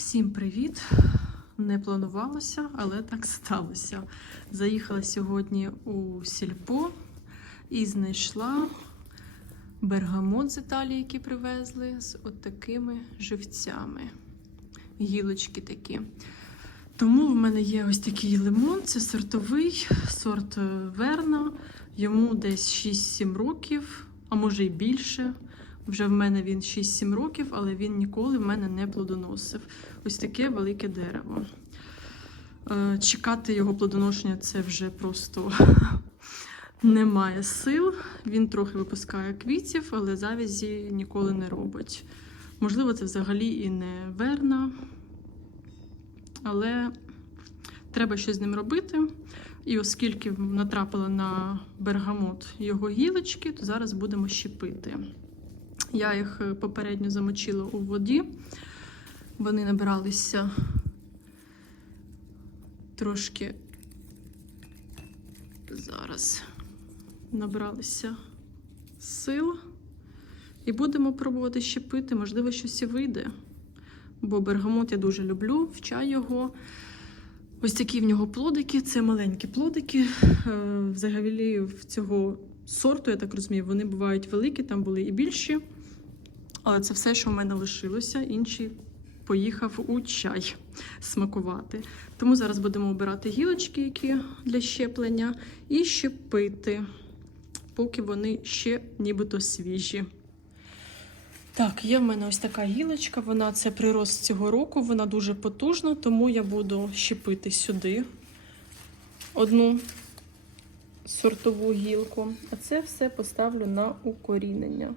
Всім привіт! Не планувалося, але так сталося. Заїхала сьогодні у сільпо і знайшла бергамот з Італії, які привезли, з от такими живцями. Гілочки такі. Тому в мене є ось такий лимон, це сортовий, сорт Верна. Йому десь 6-7 років, а може й більше. Вже в мене він 6-7 років, але він ніколи в мене не плодоносив. Ось таке велике дерево. Е, Чекати його плодоношення це вже просто немає сил. Він трохи випускає квітів, але завязі ніколи не робить. Можливо, це взагалі і не верна, але треба щось з ним робити. І оскільки натрапила на бергамот його гілочки, то зараз будемо щепити. Я їх е, попередньо замочила у воді. Вони набиралися трошки зараз набралися сил. І будемо пробувати щепити, можливо, щось і вийде. Бо бергамот я дуже люблю, в його. Ось такі в нього плодики, це маленькі плодики. Е, Взагалі в цього сорту, я так розумію, вони бувають великі, там були і більші. Але це все, що в мене лишилося. Інші поїхав у чай смакувати. Тому зараз будемо обирати гілочки, які для щеплення, і щепити, поки вони ще нібито свіжі. Так, є в мене ось така гілочка. Вона це прирост цього року, вона дуже потужна, тому я буду щепити сюди одну сортову гілку. А це все поставлю на укорінення.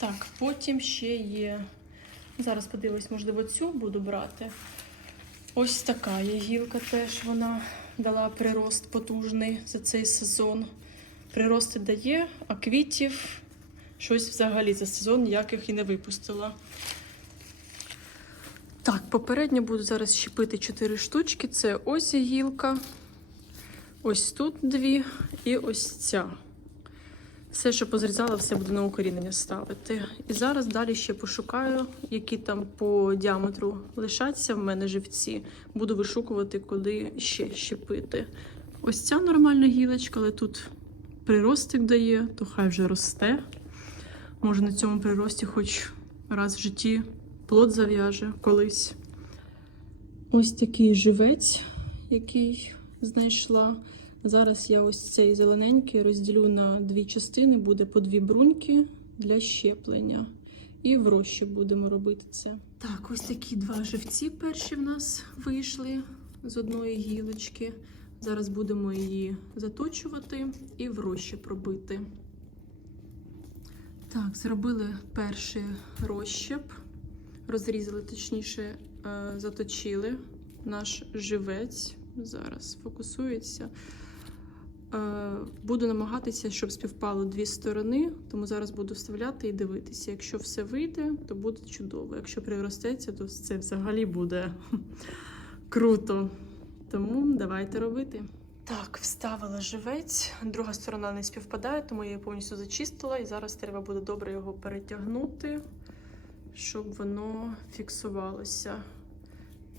Так, потім ще є. Зараз подивлюсь, можливо, цю буду брати. Ось така є гілка теж вона дала прирост потужний за цей сезон. Прирости дає, а квітів щось взагалі за сезон ніяких і не випустила. Так, попередньо буду зараз щепити 4 штучки. Це ось гілка, ось тут дві і ось ця. Все, що позрізала, все буду на укорінення ставити. І зараз далі ще пошукаю, які там по діаметру лишаться в мене живці. Буду вишукувати, куди ще щепити. Ось ця нормальна гілочка, але тут приростик дає, то хай вже росте. Може на цьому прирості хоч раз в житті плод зав'яже колись. Ось такий живець, який знайшла. Зараз я ось цей зелененький розділю на дві частини, буде по дві бруньки для щеплення. І в розчі будемо робити це. Так, ось такі два живці перші в нас вийшли з одної гілочки. Зараз будемо її заточувати і в розчі пробити. Так, зробили перший розщеп, розрізали, точніше, е, заточили наш живець. Зараз фокусується. Е, Буду намагатися, щоб співпало дві сторони, тому зараз буду вставляти і дивитися. Якщо все вийде, то буде чудово. Якщо приростеться, то це взагалі буде круто. Тому давайте робити. Так, вставила живець. Друга сторона не співпадає, тому я її повністю зачистила. І зараз треба буде добре його перетягнути, щоб воно фіксувалося.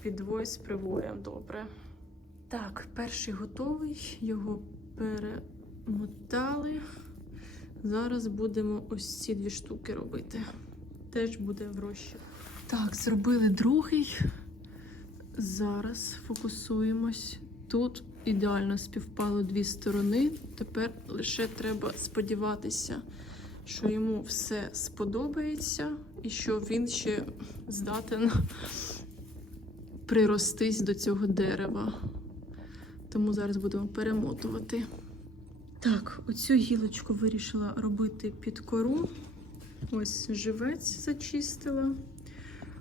Підвой з привоєм добре. Так, перший готовий, його перемотали. Зараз будемо ось ці дві штуки робити. Теж буде в розчі. Так, зробили другий. Зараз фокусуємось. Тут ідеально співпало дві сторони. Тепер лише треба сподіватися, що йому все сподобається і що він ще здатен приростись до цього дерева. Тому зараз будемо перемотувати. Так, оцю гілочку вирішила робити під кору. Ось живець зачистила.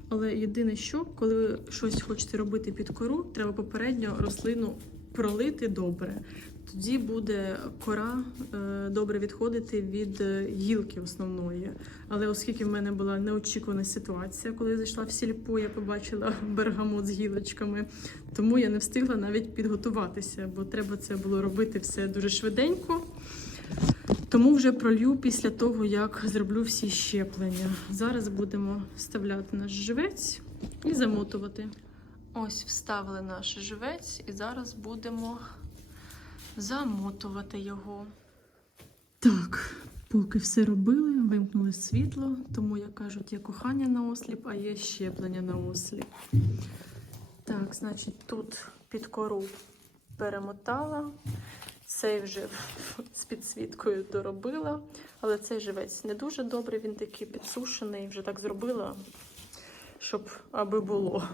Але єдине, що, коли ви щось хочете робити під кору, треба попередньо рослину пролити добре. Тоді буде кора е, добре відходити від е, гілки основної. Але оскільки в мене була неочікувана ситуація, коли я зайшла в сільпо, я побачила бергамот з гілочками, тому я не встигла навіть підготуватися, бо треба це було робити все дуже швиденько. Тому вже пролью після того, як зроблю всі щеплення. Зараз будемо вставляти наш живець і замотувати. Ось вставили наш живець, і зараз будемо замотувати його. Так, поки все робили, вимкнули світло, тому, як кажуть, є кохання на осліп, а є щеплення на осліп. Так, значить, тут під кору перемотала. Цей вже з підсвіткою доробила, але цей живець не дуже добрий, він такий підсушений, вже так зробила, щоб аби було.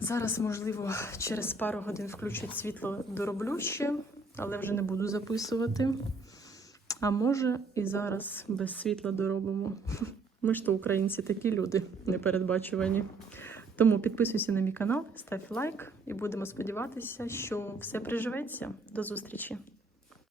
Зараз, можливо, через пару годин включить світло дороблю ще, але вже не буду записувати. А може, і зараз без світла доробимо. Ми ж то українці такі люди непередбачувані. Тому підписуйся на мій канал, став лайк і будемо сподіватися, що все приживеться. До зустрічі!